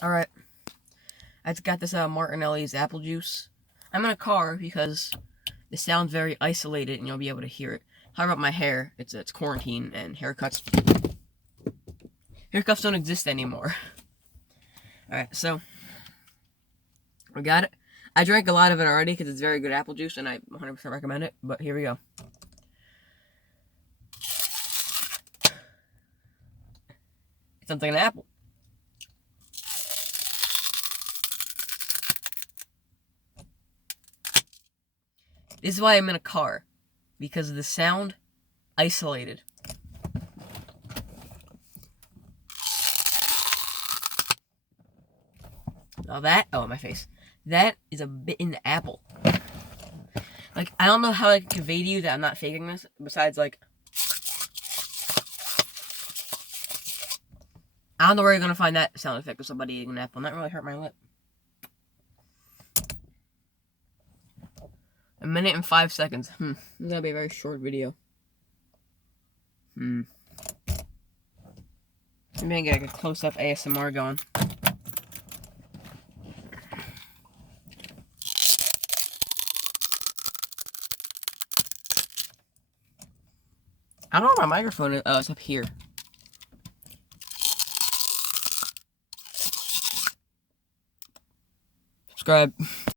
Alright, I just got this Martinellis apple juice. I'm in a car because the sound's very isolated and you'll be able to hear it. How about my hair? It's quarantine and haircuts don't exist anymore. Alright, so we got it. I drank a lot of it already because it's very good apple juice and I 100% recommend it, but here we go. It sounds like an apple. This is why I'm in a car, because of the sound isolated. Now that, oh, my face. That is a bitten apple. Like, I don't know how I can convey to you that I'm not faking this, besides, like, I don't know where you're gonna find that sound effect of somebody eating an apple. Not really hurt my lip. 1 minute and 5 seconds. This is gonna be a very short video. Maybe I get like a close-up ASMR going. I don't know where my microphone is. Oh, it's up here. Subscribe.